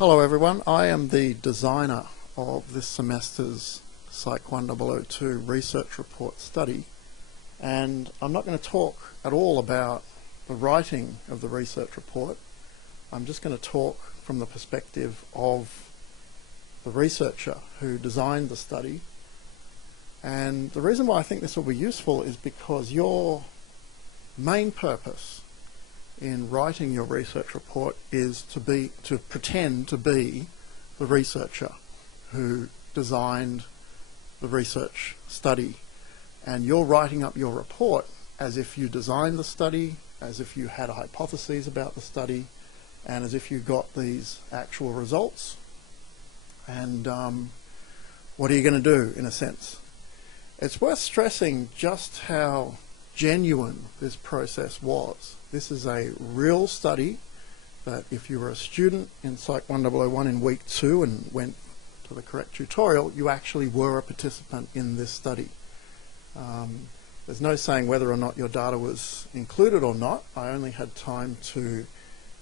Hello everyone, I am the designer of this semester's PSYC1002 research report study, and I'm not going to talk at all about the writing of the research report. I'm just going to talk from the perspective of the researcher who designed the study. And the reason why I think this will be useful is because your main purpose in writing your research report is to pretend to be the researcher who designed the research study. And you're writing up your report as if you designed the study, as if you had hypotheses about the study, and as if you got these actual results. And what are you going to do, in a sense? It's worth stressing just how genuine this process was. This is a real study that if you were a student in PSYC1001 in week 2 and went to the correct tutorial, you actually were a participant in this study. There's no saying whether or not your data was included or not. I only had time to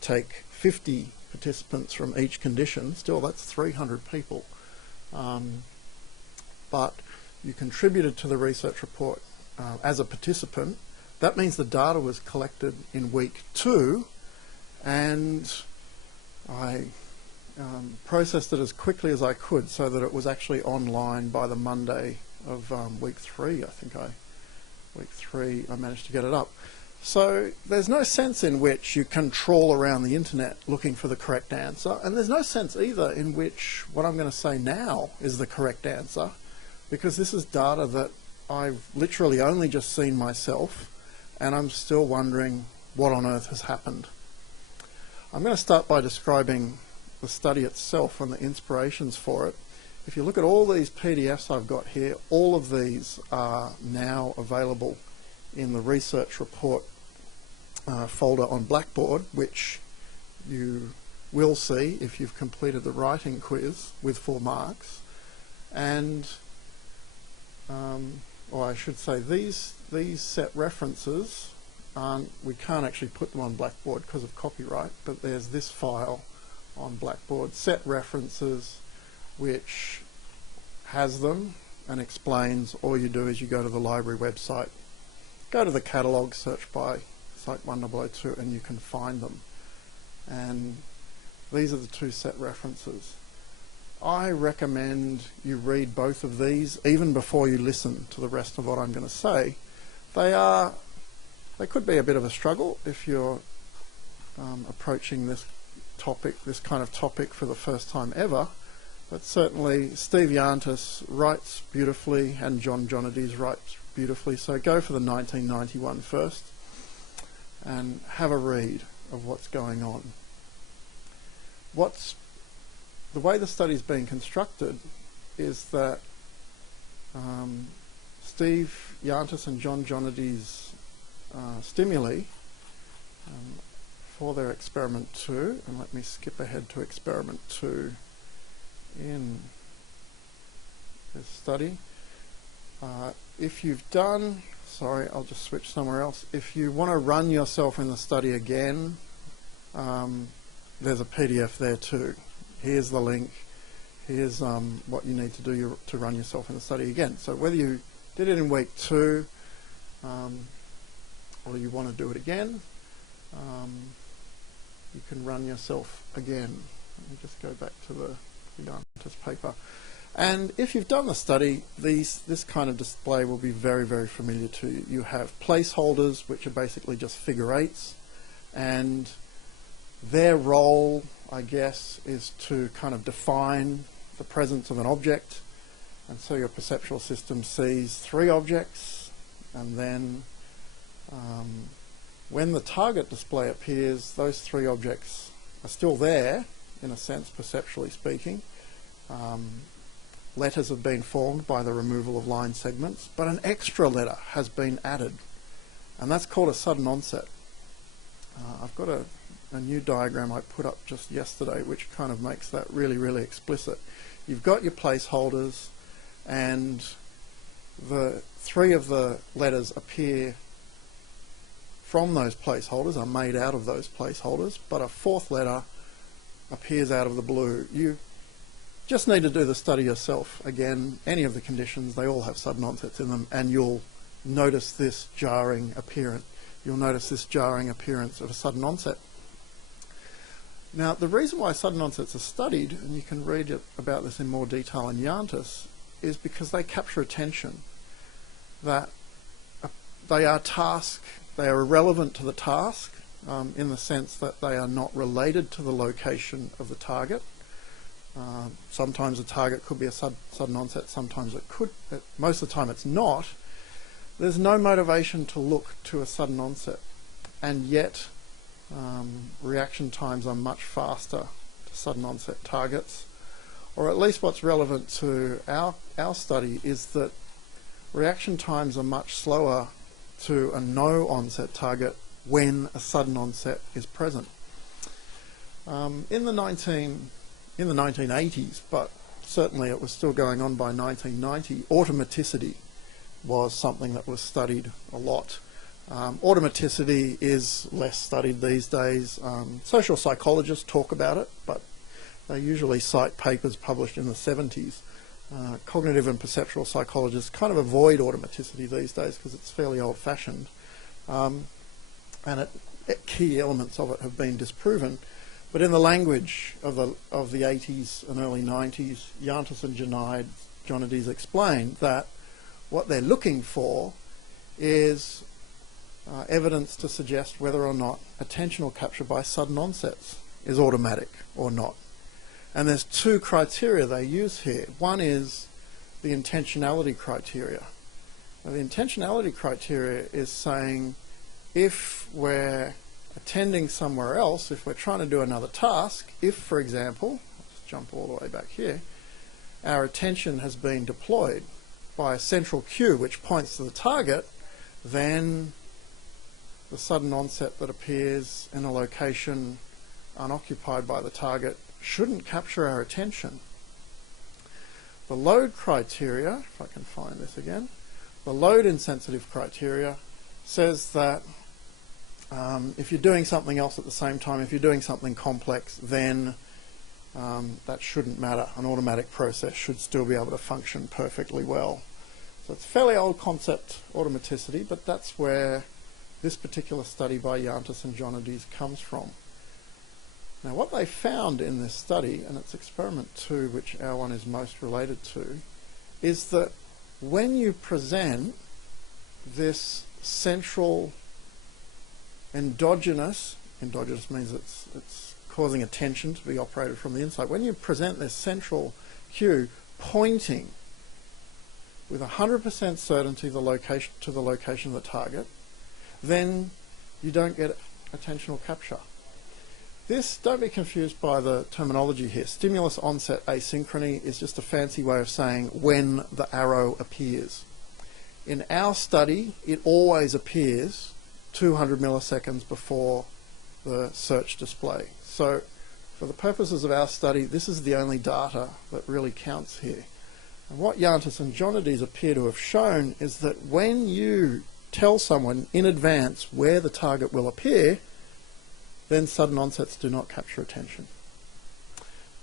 take 50 participants from each condition. Still, that's 300 people. But you contributed to the research report as a participant. That means the data was collected in week 2, and I processed it as quickly as I could so that it was actually online by the Monday of week 3. Week 3 I managed to get it up. So there's no sense in which you can trawl around the internet looking for the correct answer, and there's no sense either in which what I'm going to say now is the correct answer, because this is data that I've literally only just seen myself, and I'm still wondering what on earth has happened. I'm going to start by describing the study itself and the inspirations for it. If you look at all these PDFs I've got here, all of these are now available in the research report folder on Blackboard, which you will see if you've completed the writing quiz with 4 marks. And or I should say these set references we can't actually put them on Blackboard because of copyright, but there's this file on Blackboard, set references, which has them and explains. All you do is you go to the library website, go to the catalogue, search by PSYC1002, and you can find them. And these are the 2 set references. I recommend you read both of these even before you listen to the rest of what I'm going to say. They could be a bit of a struggle if you're approaching this kind of topic for the first time ever, but certainly Steve Yantis writes beautifully and John Jonides writes beautifully, so go for the 1991 first and have a read of what's going on. The way the study is being constructed is that Steve Yantis and John Jonides' stimuli for their experiment 2, and let me skip ahead to experiment 2 in this study. If you've done, sorry, I'll just switch somewhere else. If you want to run yourself in the study again, there's a PDF there too. Here's the link. Here's what you need to do to run yourself in the study again. So whether you did it in week 2 or you want to do it again, you can run yourself again. Let me just go back to the Yantis paper. And if you've done the study, this kind of display will be very, very familiar to you. You have placeholders, which are basically just figure 8s, and their role, I guess, is to kind of define the presence of an object. And so your perceptual system sees 3 objects, and then when the target display appears, those 3 objects are still there, in a sense, perceptually speaking. Letters have been formed by the removal of line segments, but an extra letter has been added, and that's called a sudden onset. I've got a new diagram I put up just yesterday which kind of makes that really, really explicit. You've got your placeholders, and the 3 of the letters appear from those placeholders, are made out of those placeholders, but a 4th letter appears out of the blue. You just need to do the study yourself. Again, any of the conditions, they all have sudden onsets in them, and you'll notice this jarring appearance. You'll notice this jarring appearance of a sudden onset. Now, the reason why sudden onsets are studied, and you can read about this in more detail in Yantis, is because they capture attention. That they are irrelevant to the task, in the sense that they are not related to the location of the target. Sometimes a target could be a sudden onset, sometimes it could, but most of the time it's not. There's no motivation to look to a sudden onset, and yet reaction times are much faster to sudden onset targets. Or at least what's relevant to our study is that reaction times are much slower to a no onset target when a sudden onset is present. In the 1980s, but certainly it was still going on by 1990, automaticity was something that was studied a lot. Automaticity is less studied these days. Social psychologists talk about it, but they usually cite papers published in the 70s. Cognitive and perceptual psychologists kind of avoid automaticity these days because it's fairly old-fashioned. And key elements of it have been disproven. But in the language of the 80s and early 90s, Yantis and Jonides explained that what they're looking for is evidence to suggest whether or not attentional capture by sudden onsets is automatic or not. And there's two criteria they use here. One is the intentionality criteria. Now, the intentionality criteria is saying if we're attending somewhere else, if we're trying to do another task, if, for example, let's jump all the way back here, our attention has been deployed by a central cue which points to the target, then the sudden onset that appears in a location unoccupied by the target shouldn't capture our attention. The load criteria, if I can find this again, the load insensitive criteria says that if you're doing something else at the same time, if you're doing something complex, then that shouldn't matter. An automatic process should still be able to function perfectly well. So it's a fairly old concept, automaticity, but that's where this particular study by Yantis and Jonides comes from. Now, what they found in this study, and it's experiment 2, which our one is most related to, is that when you present this central endogenous means it's causing attention to be operated from the inside. When you present this central cue pointing with 100% certainty to the location of the target, then you don't get attentional capture. This, don't be confused by the terminology here. Stimulus onset asynchrony is just a fancy way of saying when the arrow appears. In our study, it always appears 200 milliseconds before the search display. So for the purposes of our study, this is the only data that really counts here. And what Yantis and Jonides appear to have shown is that when you tell someone in advance where the target will appear, then sudden onsets do not capture attention.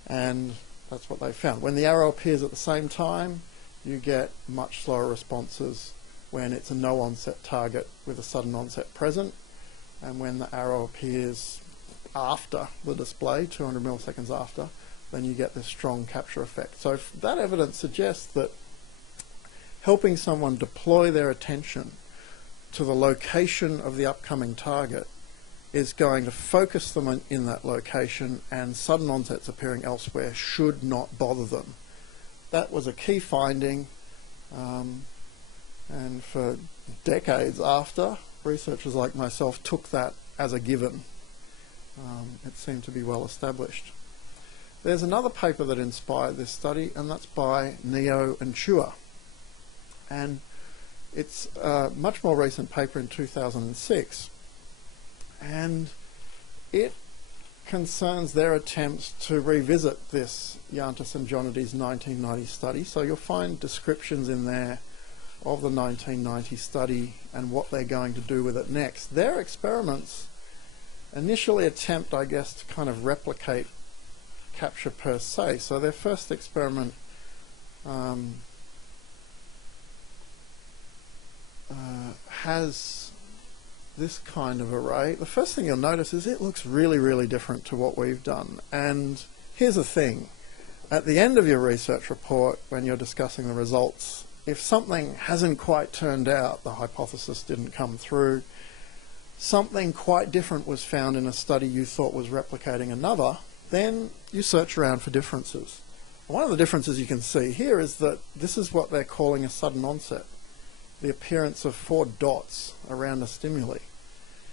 And that's what they found. When the arrow appears at the same time, you get much slower responses when it's a no onset target with a sudden onset present, and when the arrow appears after the display, 200 milliseconds after, then you get this strong capture effect. So that evidence suggests that helping someone deploy their attention to the location of the upcoming target is going to focus them in that location, and sudden onsets appearing elsewhere should not bother them. That was a key finding, and for decades after, researchers like myself took that as a given. It seemed to be well established. There's another paper that inspired this study, and that's by Neo and Chua. And it's a much more recent paper in 2006. And it concerns their attempts to revisit this Yantis and Jonides 1990 study. So you'll find descriptions in there of the 1990 study and what they're going to do with it next. Their experiments initially attempt, I guess, to kind of replicate capture per se. So their first experiment has this kind of array. The first thing you'll notice is it looks really, really different to what we've done. And here's the thing. At the end of your research report, when you're discussing the results, if something hasn't quite turned out, the hypothesis didn't come through, something quite different was found in a study you thought was replicating another, then you search around for differences. One of the differences you can see here is that this is what they're calling a sudden onset, the appearance of 4 dots around a stimuli.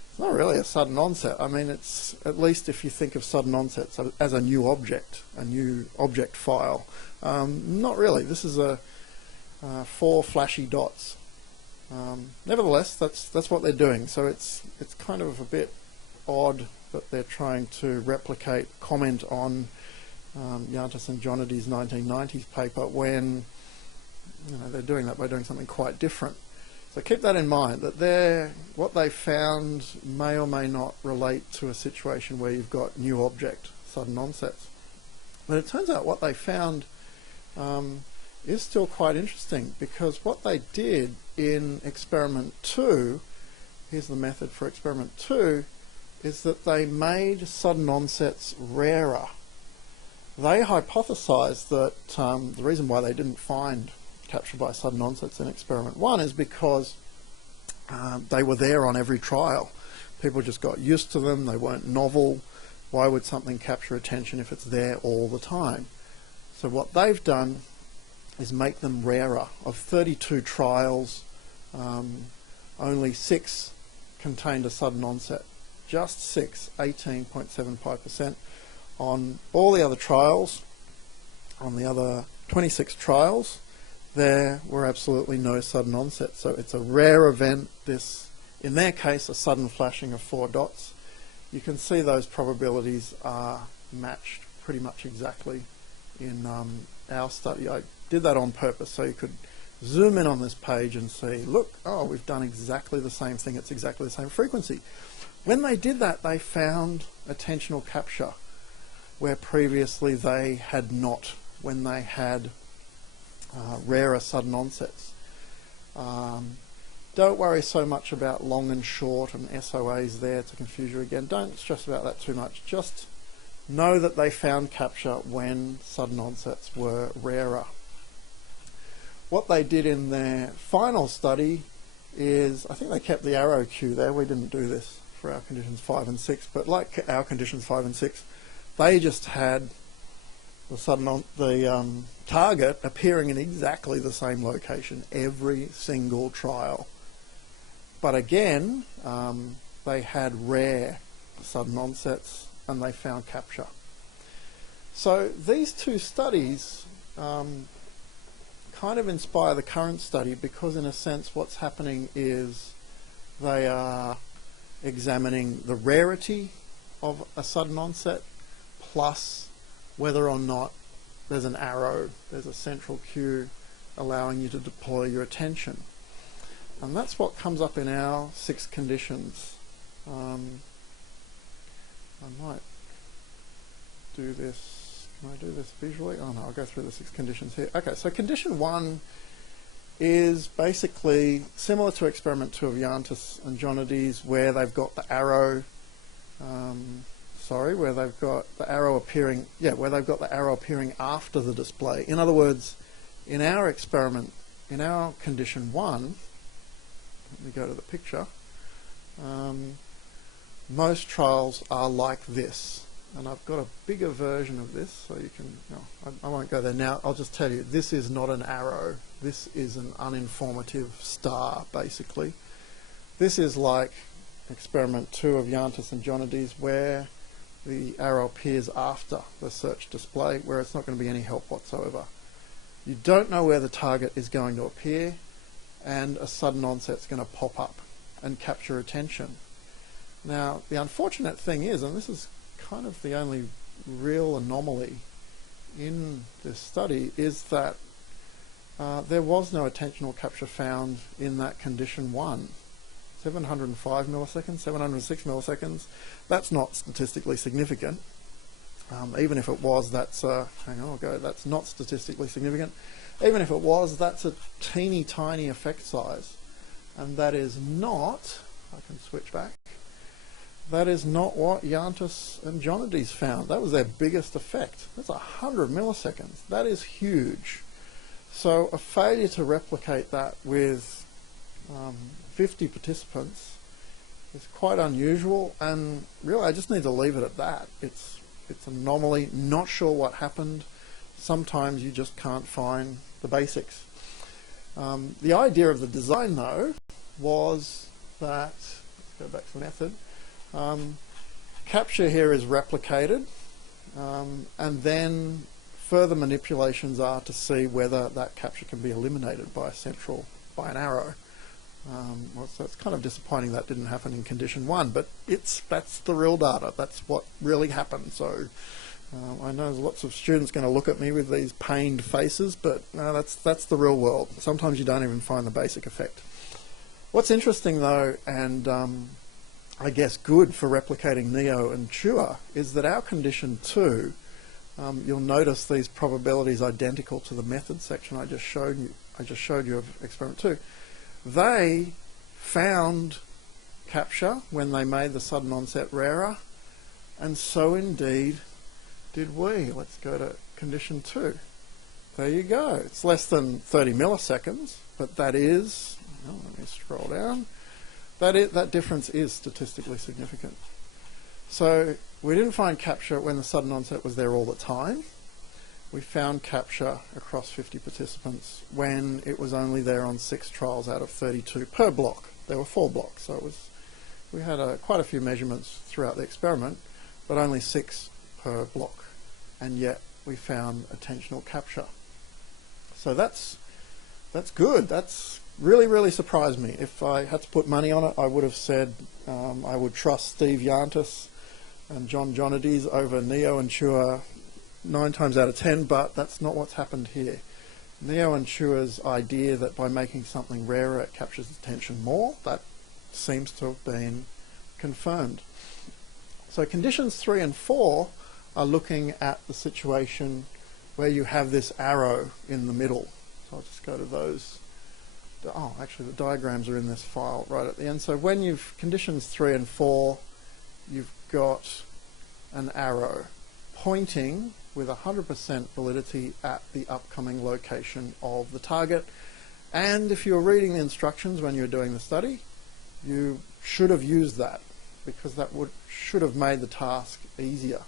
It's not really a sudden onset. I mean, it's, at least if you think of sudden onsets as a new object file. Not really. This is 4 flashy dots. Nevertheless, that's what they're doing. So it's kind of a bit odd that they're trying to replicate, comment on Yantis and Jonides' 1990s paper when they're doing that by doing something quite different. So keep that in mind, that what they found may or may not relate to a situation where you've got new object sudden onsets. But it turns out what they found is still quite interesting, because what they did in experiment 2, here's the method for experiment 2, is that they made sudden onsets rarer. They hypothesized that the reason why they didn't find capture by sudden onsets in experiment 1 is because they were there on every trial. People just got used to them, they weren't novel. Why would something capture attention if it's there all the time? So what they've done is make them rarer. Of 32 trials, only 6 contained a sudden onset. Just 6, 18.75%. On all the other trials, on the other 26 trials, there were absolutely no sudden onset. So it's a rare event, this, in their case, a sudden flashing of 4 dots. You can see those probabilities are matched pretty much exactly in our study. I did that on purpose so you could zoom in on this page and see, look, oh, we've done exactly the same thing, it's exactly the same frequency. When they did that, they found attentional capture where previously they had not, when they had rarer sudden onsets. Don't worry so much about long and short and SOAs there to confuse you again. Don't stress about that too much. Just know that they found capture when sudden onsets were rarer. What they did in their final study is, I think they kept the arrow cue there. We didn't do this for our conditions 5 and 6, but like our conditions 5 and 6, they just had the target appearing in exactly the same location every single trial. But again, they had rare sudden onsets and they found capture. So these two studies kind of inspire the current study, because in a sense what's happening is they are examining the rarity of a sudden onset plus whether or not there's an arrow, there's a central cue allowing you to deploy your attention. And that's what comes up in our 6 conditions. I might do this, can I do this visually? Oh no, I'll go through the 6 conditions here. Okay, so condition 1 is basically similar to experiment 2 of Yantis and Jonides, where they've got the arrow, where they've got the arrow appearing, where they've got the arrow appearing after the display. In other words, in our experiment, in our condition 1, let me go to the picture, most trials are like this. And I've got a bigger version of this, so you can, I won't go there now. I'll just tell you, this is not an arrow. This is an uninformative star, basically. This is like experiment 2 of Yantis and Jonides, where the arrow appears after the search display, where it's not going to be any help whatsoever. You don't know where the target is going to appear, and a sudden onset is going to pop up and capture attention. Now, the unfortunate thing is, and this is kind of the only real anomaly in this study, is that there was no attentional capture found in that condition 1. 705 milliseconds, 706 milliseconds, that's not statistically significant. Even if it was, that's hang on, I'll go. That's not statistically significant. Even if it was, that's a teeny tiny effect size, and that is not. I can switch back. That is not what Yantis and Jonides found. That was their biggest effect. That's 100 milliseconds. That is huge. So a failure to replicate that with 50 participants is quite unusual, and really I just need to leave it at that. It's an anomaly, not sure what happened. Sometimes you just can't find the basics. The idea of the design, though, was that, let's go back to the method, capture here is replicated, and then further manipulations are to see whether that capture can be eliminated by an arrow. Well, so it's kind of disappointing that didn't happen in condition 1, but that's the real data. That's what really happened. So I know there's lots of students going to look at me with these pained faces, but no, that's the real world. Sometimes you don't even find the basic effect. What's interesting, though, and I guess good for replicating Neo and Chua, is that our condition 2, you'll notice these probabilities identical to the method section I just showed you of experiment 2. They found capture when they made the sudden onset rarer, and so indeed did we. Let's go to condition 2. There you go. It's less than 30 milliseconds, but that is, oh, let me scroll down, that difference is statistically significant. So we didn't find capture when the sudden onset was there all the time. We found capture across 50 participants when it was only there on 6 trials out of 32 per block. There were 4 blocks, so we had quite a few measurements throughout the experiment, but only 6 per block, and yet we found attentional capture. So that's good. That's really surprised me. If I had to put money on it, I would have said I would trust Steve Yantis and John Jonides over Neo and Chua 9 times out of 10, but that's not what's happened here. Neo and Chua's idea that by making something rarer it captures attention more, that seems to have been confirmed. So conditions 3 and 4 are looking at the situation where you have this arrow in the middle. So I'll just go to those. Oh, actually the diagrams are in this file right at the end. So when you've conditions 3 and 4, you've got an arrow pointing with 100% validity at the upcoming location of the target. And if you're reading the instructions when you're doing the study, you should have used that, because that should have made the task easier.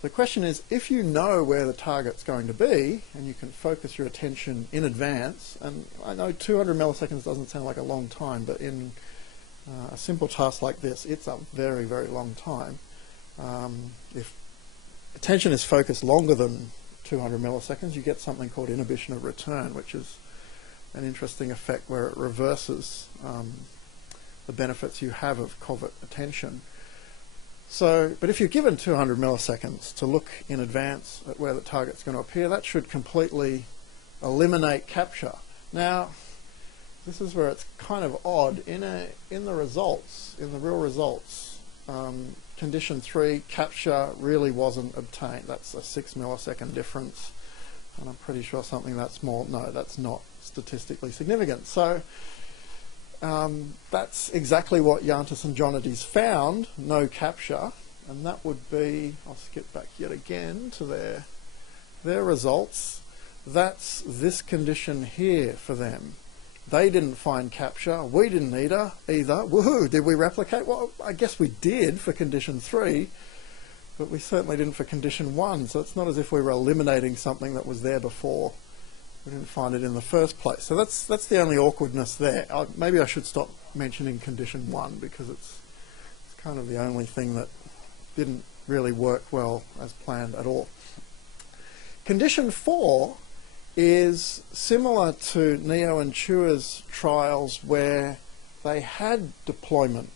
The question is, if you know where the target's going to be and you can focus your attention in advance, and I know 200 milliseconds doesn't sound like a long time, but in a simple task like this, it's a very long time. If attention is focused longer than 200 milliseconds, you get something called inhibition of return, which is an interesting effect where it reverses the benefits you have of covert attention. So, but if you're given 200 milliseconds to look in advance at where the target's going to appear, that should completely eliminate capture. Now, this is where it's kind of odd. In the results, in the real results, condition 3, capture really wasn't obtained. That's a 6 millisecond difference, and I'm pretty sure something that small, no, that's not statistically significant. So that's exactly what Yantis and Jonides found, no capture, and that would be, I'll skip back yet again to their results. That's this condition here for them. They didn't find capture, we didn't either. Woohoo, did we replicate? Well, I guess we did for condition 3, but we certainly didn't for condition 1, so it's not as if we were eliminating something that was there before. We didn't find it in the first place. So that's the only awkwardness there. Maybe I should stop mentioning condition 1, because it's kind of the only thing that didn't really work well as planned at all. Condition 4 is similar to Neo and Chua's trials, where they had deployment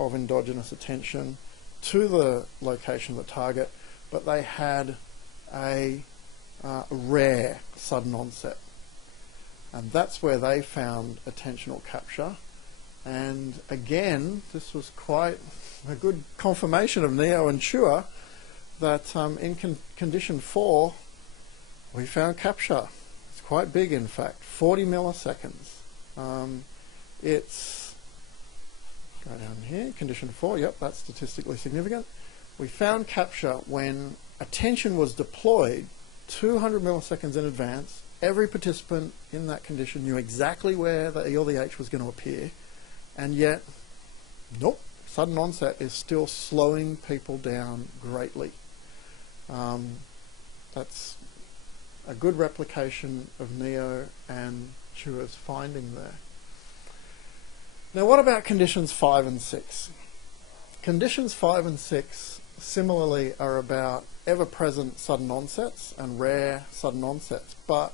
of endogenous attention to the location of the target, but they had a rare sudden onset, and that's where they found attentional capture. And again, this was quite a good confirmation of Neo and Chua that in condition 4 we found capture. It's quite big, in fact, 40 milliseconds. It's, go down here, condition 4, yep, that's statistically significant. We found capture when attention was deployed 200 milliseconds in advance. Every participant in that condition knew exactly where the E or the H was going to appear, and yet, nope, sudden onset is still slowing people down greatly. That's a good replication of Neo and Chua's finding there. Now, what about conditions 5 and 6? Conditions 5 and 6 similarly are about ever-present sudden onsets and rare sudden onsets, but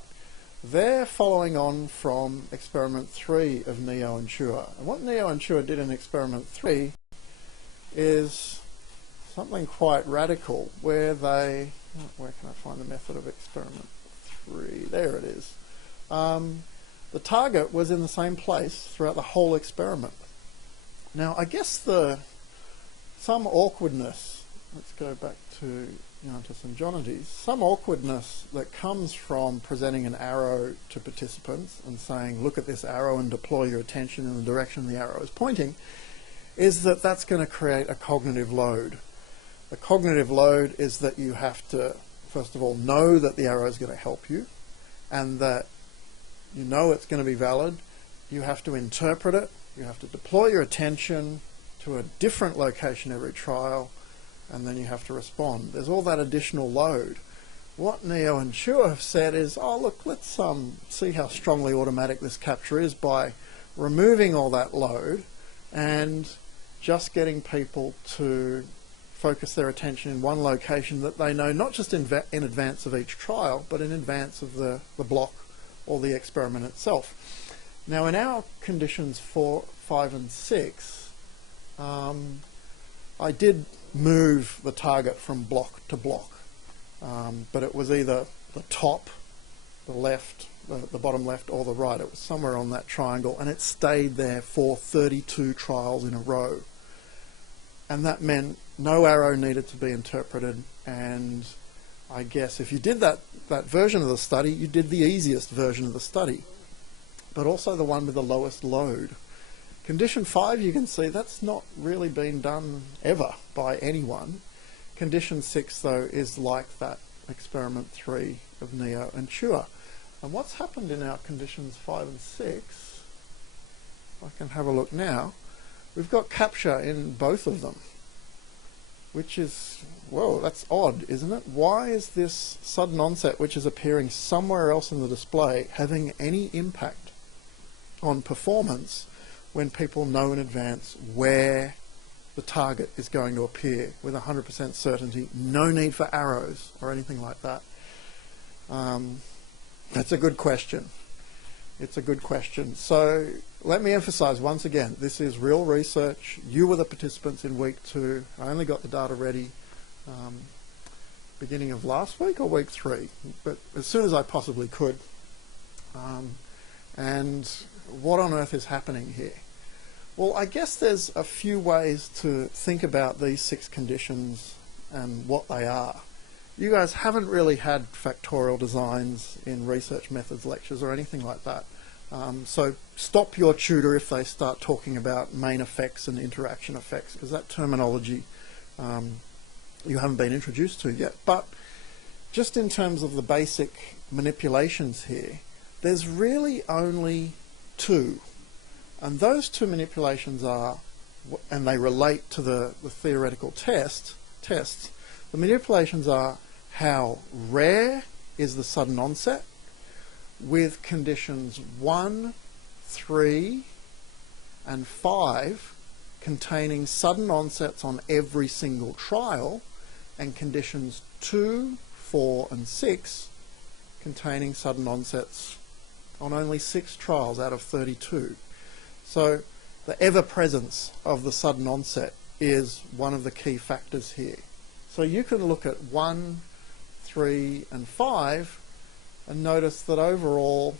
they're following on from experiment 3 of Neo and Chua. And what Neo and Chua did in experiment 3 is something quite radical, where they, where can I find the method of experiment 3? There it is. The target was in the same place throughout the whole experiment. Now, I guess some awkwardness, let's go back to Ioannis and Johnny's, some awkwardness that comes from presenting an arrow to participants and saying, look at this arrow and deploy your attention in the direction the arrow is pointing, is that that's going to create a cognitive load. The cognitive load is that you have to, first of all, know that the arrow is going to help you, and that you know it's going to be valid. You have to interpret it. You have to deploy your attention to a different location every trial, and then you have to respond. There's all that additional load. What Neo and Chua have said is, oh look, let's see how strongly automatic this capture is by removing all that load and just getting people to focus their attention in one location that they know, not just in advance of each trial, but in advance of the block or the experiment itself. Now, in our conditions 4, 5, and 6, I did move the target from block to block, but it was either the top, the left, the bottom left, or the right. It was somewhere on that triangle, and it stayed there for 32 trials in a row. And that meant no arrow needed to be interpreted, and I guess if you did that version of the study, you did the easiest version of the study, but also the one with the lowest load. Condition 5, you can see that's not really been done ever by anyone. Condition 6, though, is like that experiment 3 of Neo and Chua. And what's happened in our conditions 5 and 6, I can have a look now, we've got capture in both of them, which is, whoa, that's odd, isn't it? Why is this sudden onset, which is appearing somewhere else in the display, having any impact on performance when people know in advance where the target is going to appear with 100% certainty, no need for arrows or anything like that? That's a good question. It's a good question. So let me emphasize once again, this is real research. You were the participants in week 2. I only got the data ready beginning of last week or week 3, but as soon as I possibly could. And what on earth is happening here? Well, I guess there's a few ways to think about these 6 conditions and what they are. You guys haven't really had factorial designs in research methods lectures or anything like that. So stop your tutor if they start talking about main effects and interaction effects, because that terminology you haven't been introduced to yet. But just in terms of the basic manipulations here, there's really only 2. And those 2 manipulations are, and they relate to the theoretical tests, the manipulations are how rare is the sudden onset, with conditions 1, 3, and 5 containing sudden onsets on every single trial, and conditions 2, 4, and 6 containing sudden onsets on only 6 trials out of 32. So the ever-presence of the sudden onset is one of the key factors here. So you can look at 1, 3, and 5 and notice that overall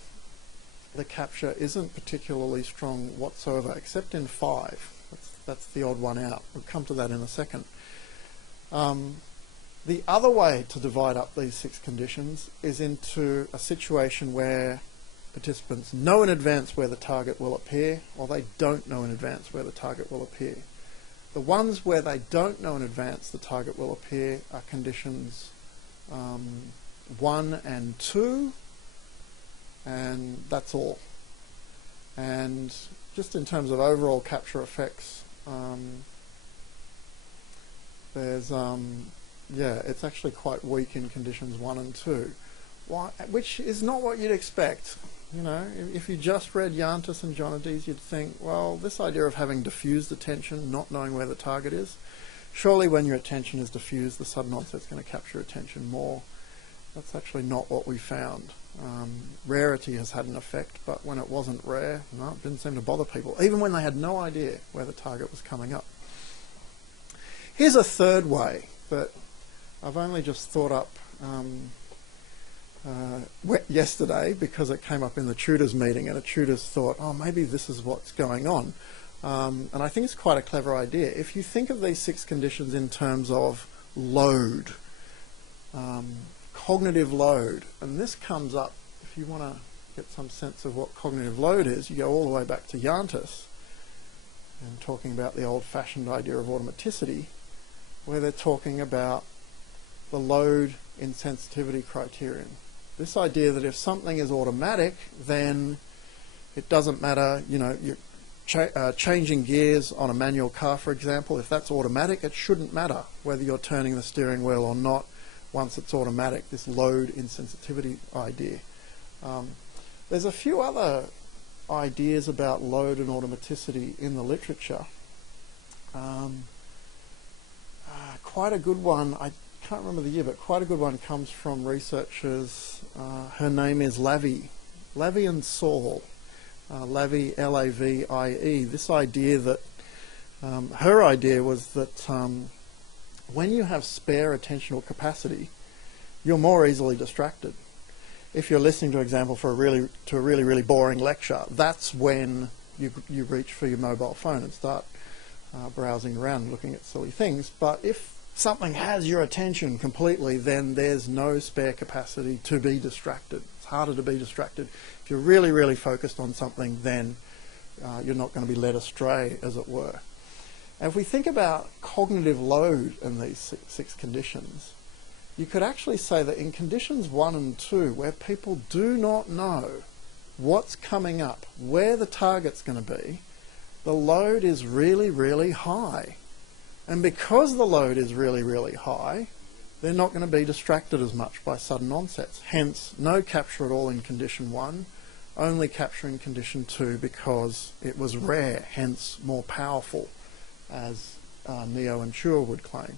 the capture isn't particularly strong whatsoever, except in 5. Let's That's the odd one out. We'll come to that in a second. The other way to divide up these 6 conditions is into a situation where participants know in advance where the target will appear, or they don't know in advance where the target will appear. The ones where they don't know in advance the target will appear are conditions 1 and 2, and that's all. And just in terms of overall capture effects, it's actually quite weak in conditions 1 and 2, which is not what you'd expect. You know, if you just read Yantis and Jonides, you'd think, well, this idea of having diffused attention, not knowing where the target is, surely when your attention is diffused, the sudden onset's going to capture attention more. That's actually not what we found. Rarity has had an effect, but when it wasn't rare, no, it didn't seem to bother people, even when they had no idea where the target was coming up. Here's a third way that I've only just thought up yesterday because it came up in the tutors meeting, and the tutors thought, oh, maybe this is what's going on. And I think it's quite a clever idea. If you think of these 6 conditions in terms of load, cognitive load, and this comes up, if you want to get some sense of what cognitive load is, you go all the way back to Yantis and talking about the old-fashioned idea of automaticity, where they're talking about the load insensitivity criterion. This idea that if something is automatic, then it doesn't matter, you know, you're changing gears on a manual car, for example. If that's automatic, it shouldn't matter whether you're turning the steering wheel or not once it's automatic, this load insensitivity idea. There's a few other ideas about load and automaticity in the literature. Quite a good one, I can't remember the year, but quite a good one comes from researchers. Her name is Lavie and Saul. Lavie, L-A-V-I-E. This idea that, her idea was that when you have spare attentional capacity, you're more easily distracted. If you're listening, to example, to a really boring lecture, that's when you reach for your mobile phone and start browsing around and looking at silly things. But if something has your attention completely, then there's no spare capacity to be distracted. It's harder to be distracted. If you're really focused on something, then you're not going to be led astray, as it were. And if we think about cognitive load in these 6 conditions, you could actually say that in conditions 1 and 2, where people do not know what's coming up, where the target's going to be, the load is really high. And because the load is really high, they're not going to be distracted as much by sudden onsets. Hence, no capture at all in condition 1, only capture in condition 2 because it was rare, hence more powerful, as Neo and Chua would claim.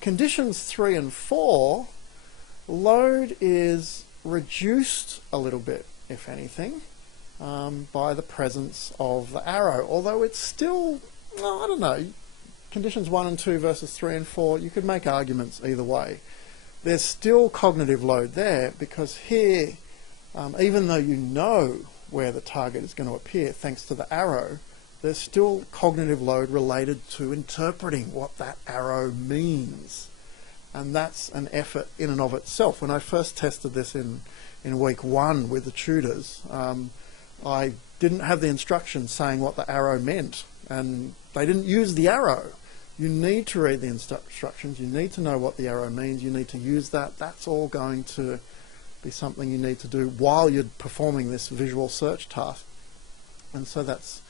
Conditions 3 and 4, load is reduced a little bit, if anything, by the presence of the arrow, although it's still, well, I don't know, conditions 1 and 2 versus 3 and 4, you could make arguments either way. There's still cognitive load there because here, even though you know where the target is going to appear thanks to the arrow, there's still cognitive load related to interpreting what that arrow means. And that's an effort in and of itself. When I first tested this in week 1 with the tutors, I didn't have the instructions saying what the arrow meant, and they didn't use the arrow. You need to read the instructions, you need to know what the arrow means, you need to use that. That's all going to be something you need to do while you're performing this visual search task. And so that's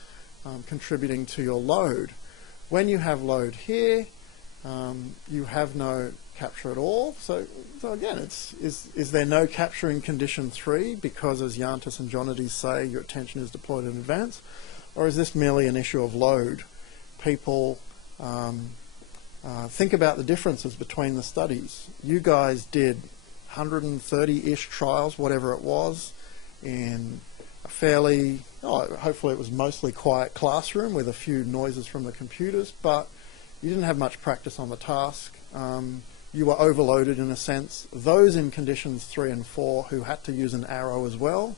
contributing to your load. When you have load here, you have no capture at all. So again, is there no capture in condition 3 because, as Yantis and Jonides say, your attention is deployed in advance? Or is this merely an issue of load? People think about the differences between the studies. You guys did 130-ish trials, whatever it was, in a fairly, hopefully it was mostly quiet classroom with a few noises from the computers, but you didn't have much practice on the task. You were overloaded in a sense. Those in conditions 3 and 4 who had to use an arrow as well,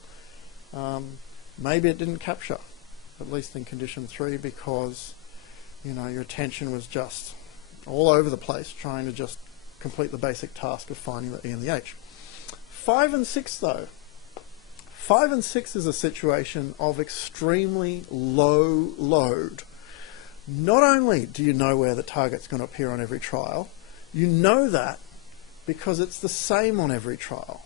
maybe it didn't capture, at least in condition 3, because you know, your attention was just all over the place trying to just complete the basic task of finding the E and the H. 5 and 6 though. 5 and 6 is a situation of extremely low load. Not only do you know where the target's going to appear on every trial, you know that because it's the same on every trial.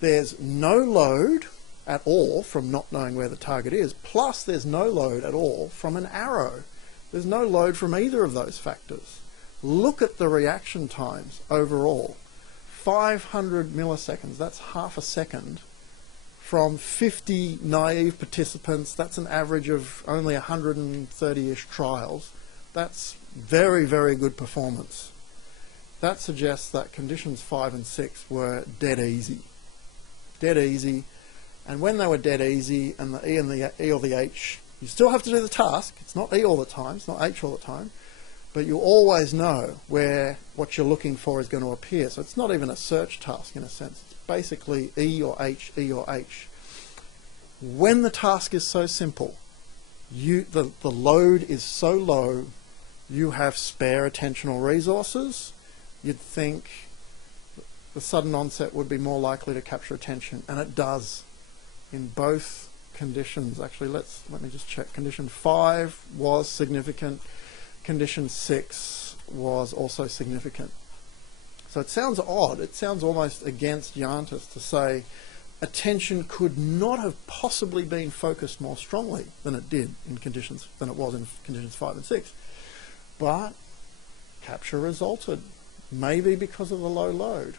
There's no load at all from not knowing where the target is, plus there's no load at all from an arrow. There's no load from either of those factors. Look at the reaction times overall. 500 milliseconds, that's half a second. From 50 naive participants, that's an average of only 130-ish trials. That's very, very good performance. That suggests that conditions 5 and 6 were dead easy. Dead easy. And when they were dead easy and the E or the H, you still have to do the task. It's not E all the time, it's not H all the time. But you always know where what you're looking for is going to appear. So it's not even a search task in a sense. It's basically E or H, E or H. When the task is so simple, the load is so low, you have spare attentional resources, you'd think the sudden onset would be more likely to capture attention, and it does in both conditions. Actually, let me just check. Condition 5 was significant. Condition 6 was also significant. So it sounds odd. It sounds almost against Yantis to say attention could not have possibly been focused more strongly than it did in conditions than it was in conditions 5 and 6. But capture resulted, maybe because of the low load.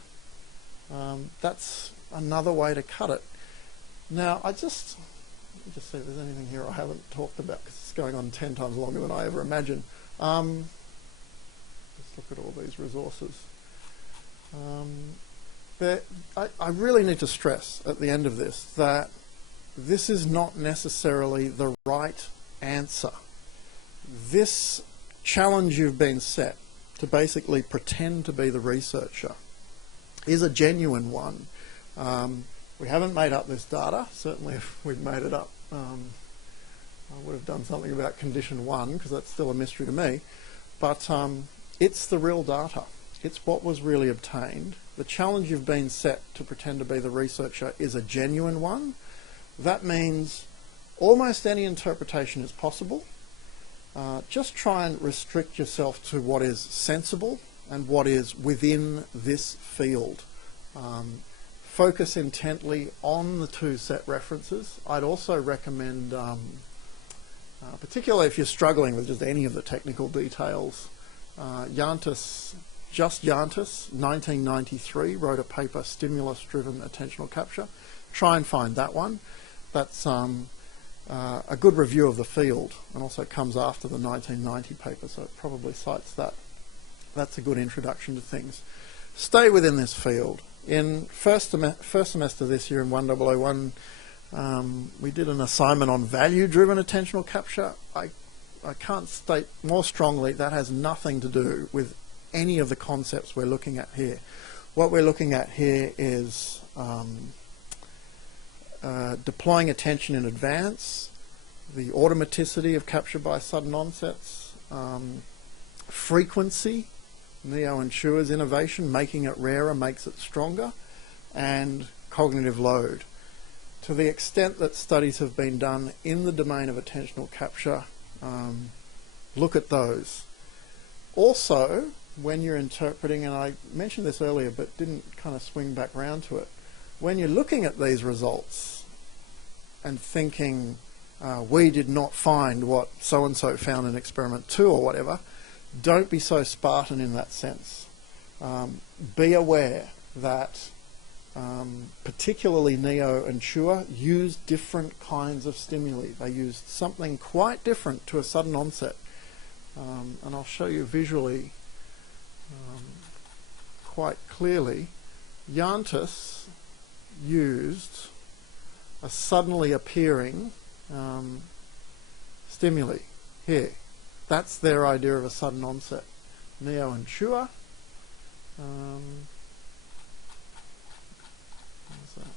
That's another way to cut it. Now, let me just see if there's anything here I haven't talked about because it's going on 10 times longer than I ever imagined. Let's look at all these resources. I really need to stress at the end of this that this is not necessarily the right answer. This challenge you've been set to basically pretend to be the researcher is a genuine one. We haven't made up this data. Certainly if we'd made it up, I would have done something about condition 1 because that's still a mystery to me. But it's the real data. It's what was really obtained. The challenge you've been set to pretend to be the researcher is a genuine one. That means almost any interpretation is possible. Just try and restrict yourself to what is sensible and what is within this field. Focus intently on the 2 set references. I'd also recommend, particularly if you're struggling with just any of the technical details, Yantis, 1993, wrote a paper, Stimulus-Driven Attentional Capture. Try and find that one. That's a good review of the field and also comes after the 1990 paper, so it probably cites that. That's a good introduction to things. Stay within this field. In first semester this year in 1001, we did an assignment on value-driven attentional capture. I can't state more strongly that has nothing to do with any of the concepts we're looking at here. What we're looking at here is deploying attention in advance, the automaticity of capture by sudden onsets, frequency, Neo and Schuer's innovation, making it rarer makes it stronger, and cognitive load. To the extent that studies have been done in the domain of attentional capture, look at those. Also, when you're interpreting, and I mentioned this earlier but didn't kind of swing back round to it, when you're looking at these results and thinking, we did not find what so-and-so found in experiment 2 or whatever, don't be so Spartan in that sense. Be aware that particularly Neo and Schuer used different kinds of stimuli. They used something quite different to a sudden onset. And I'll show you visually quite clearly. Yantis used a suddenly appearing stimuli here. That's their idea of a sudden onset. Neo and Schuer. There's a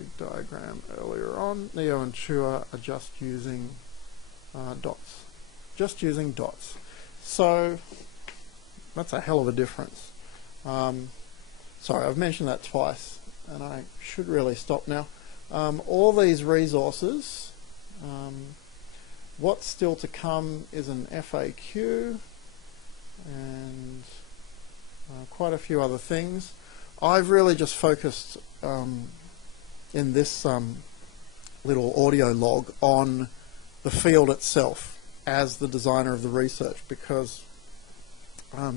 big diagram earlier on. Neo and Schuer are just using dots. Just using dots. So that's a hell of a difference. Sorry, I've mentioned that twice, and I should really stop now. All these resources, what's still to come is an FAQ and quite a few other things. I've really just focused in this little audio log on the field itself as the designer of the research, because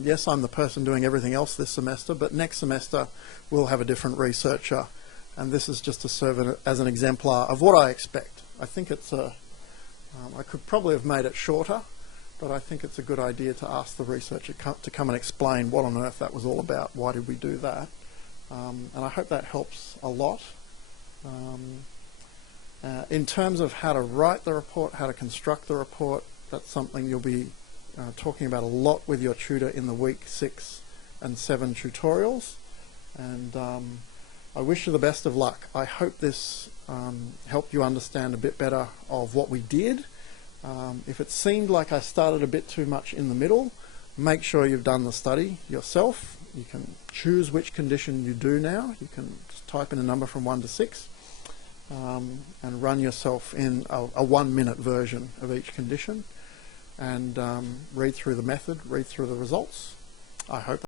yes, I'm the person doing everything else this semester, but next semester we'll have a different researcher, and this is just to serve as an exemplar of what I expect. I think it's I could probably have made it shorter, but I think it's a good idea to ask the researcher to come and explain what on earth that was all about. Why did we do that? And I hope that helps a lot. In terms of how to write the report, how to construct the report, that's something you'll be talking about a lot with your tutor in the week 6 and 7 tutorials. And I wish you the best of luck. I hope this helped you understand a bit better of what we did. If it seemed like I started a bit too much in the middle, make sure you've done the study yourself. You can choose which condition you do now. You can just type in a number from 1 to 6 and run yourself in a 1-minute version of each condition, and read through the method, read through the results. I hope